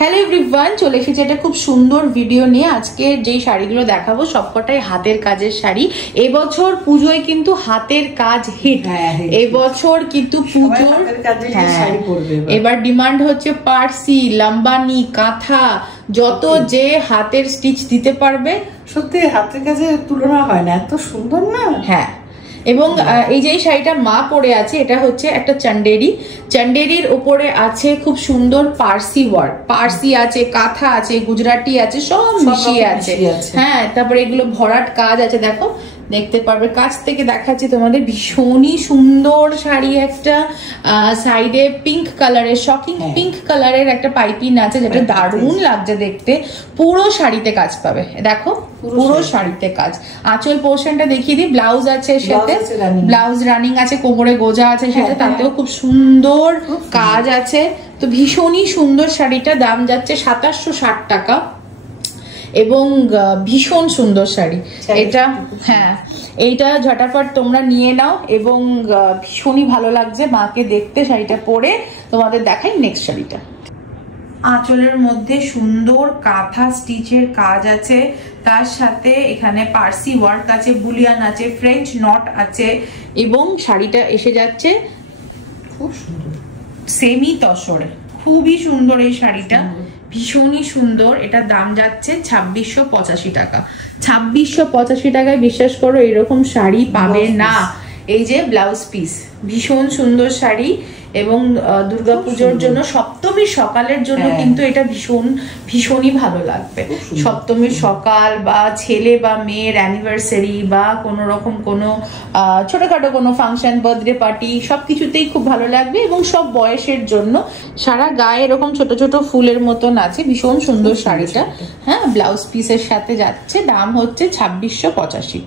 Hello everyone, চলে এসেছি একটা খুব সুন্দর ভিডিও নিয়ে। আজকে যেই শাড়িগুলো দেখাবো সবকটাই হাতের কাজের শাড়ি। এবছর পুজোয় কিন্তু হাতের কাজ হিট। এবছর কিন্তু পুজোর এবার ডিমান্ড হচ্ছে পার্সি, লাম্বানি, কাঁথা, যত যে হাতের স্টিচ দিতে পারবে। সত্যি হাতের কাজে তুলনা হয় না, এত সুন্দর না? হ্যাঁ, এবং এই যে শাড়িটা মা পরে আছে এটা হচ্ছে একটা চন্ডেরির উপরে আছে খুব সুন্দর পার্সি ওয়ার্ক। পার্সি আছে, কাঁথা আছে, গুজরাটি আছে, সব মিশিয়ে আছে। হ্যাঁ, তারপরে এগুলো ভরাট কাজ আছে, দেখো দেখতে পারবে। কাছ থেকে দেখাচ্ছি তোমাদের, ভীষণই সুন্দর শাড়ি। একটা সাইডে পিঙ্ক কালারের, শকিং পিঙ্ক কালারের একটা পাইপিং আছে যেটা দারুণ লাগছে দেখতে। পুরো শাড়িতে কাজ পাবে, দেখো পুরো শাড়িতে কাজ। আঁচল পোর্শনটা দেখিয়ে দিই, ব্লাউজ আছে সাথে, ব্লাউজ রানিং আছে, কোমরে গোজা আছে সেটা, তাতেও খুব সুন্দর কাজ আছে। তো ভীষণই সুন্দর শাড়িটা, দাম যাচ্ছে 2760 টাকা এবং ভীষণ সুন্দর শাড়ি এটা। হ্যাঁ, এইটা ঝটাফট তোমরা নিয়ে নাও এবং ভীষণই ভালো লাগছে মাকে দেখতে শাড়িটা পরে। তোমাদের দেখাই নেক্সট শাড়িটা। আঁচলের মধ্যে সুন্দর কাঁথা স্টিচের কাজ আছে, তার সাথে এখানে পার্সি ওয়ার্ক আছে, বুলিয়ান আছে, ফ্রেঞ্চ নট আছে এবং শাড়িটা এসে যাচ্ছে খুব সুন্দর সেমি তসরে। খুবই সুন্দর এই শাড়িটা, ভীষণই সুন্দর। এটা দাম যাচ্ছে 2685 টাকা। 2685 টাকায় বিশ্বাস করো এরকম শাড়ি পাবে না। এই যে ব্লাউজ পিস, ভীষণ সুন্দর শাড়ি এবং দুর্গাপুজোর জন্য, সপ্তমীর সকালের জন্য কিন্তু এটা ভীষণই ভালো লাগবে। সপ্তমীর সকাল বা ছেলে বা মেয়ের অ্যানিভার্সারি বা কোনো রকম কোনো ছোটখাটো কোনো ফাংশন, বার্থডে পার্টি, সবকিছুতেই খুব ভালো লাগবে এবং সব বয়সের জন্য। সারা গায়ে এরকম ছোট ছোট ফুলের মতন আছে, ভীষণ সুন্দর শাড়িটা। হ্যাঁ, ব্লাউজ পিসের সাথে যাচ্ছে, দাম হচ্ছে 2685।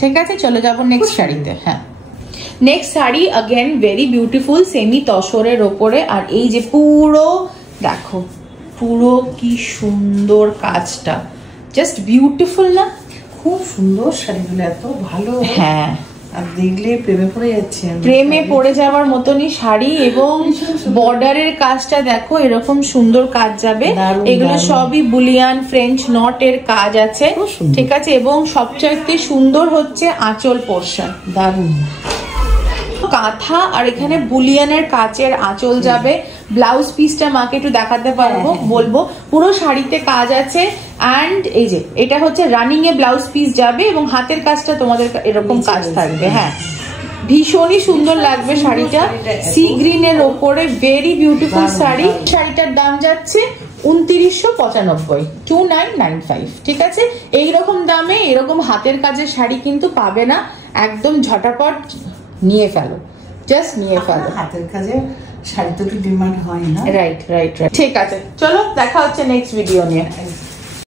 ঠিক আছে, চলে যাবো নেক্সট শাড়িতে। হ্যাঁ, next sari again very beautiful, semi তসরের ওপরে। আর এই যে পুরো দেখো, পুরো কি সুন্দর কাজটা, জাস্ট বিউটিফুল না? খুব সুন্দর শাড়িগুলো, এত ভালো। হ্যাঁ, আর দেখলে প্রেমে পড়ে যাচ্ছে, প্রেমে পড়ে যাওয়ার মতনই শাড়ি। এবং বর্ডারের কাজটা দেখো, এরকম সুন্দর কাজ যাবে। এগুলো সবই বুলিয়ান ফ্রেঞ্চ নটের কাজ আছে, ঠিক আছে। এবং সবচাইতে সুন্দর হচ্ছে আঁচল পোর্শন, দারুণ কাঁথা আর এখানে বুলিয়ানের কাচের আঁচল যাবে। ব্লাউজ পিসটা মাকে একটু দেখাতে পারবো, বলবো পুরো শাড়িতে কাজ আছে। অ্যান্ড এই যে এটা হচ্ছে রানিং এ ব্লাউজ পিস যাবে এবং হাতের কাজটা তোমাদের এরকম কাজ থাকবে। হ্যাঁ, ভীষণই সুন্দর লাগবে শাড়িটা, সি গ্রিন এর ওপরে, ভেরি বিউটিফুল শাড়ি। শাড়িটার দাম যাচ্ছে 2995, 2995। ঠিক আছে, এইরকম দামে এরকম হাতের কাজের শাড়ি কিন্তু পাবে না। একদম ঝটাপট নিয়ে ফেলো, জাস্ট নিয়ে ফেলো। হাতের কাজে শাড়ি তো ডিমান্ড হয় না। Right right right. ঠিক আছে, চলো দেখা হচ্ছে নেক্সট ভিডিও নিয়ে।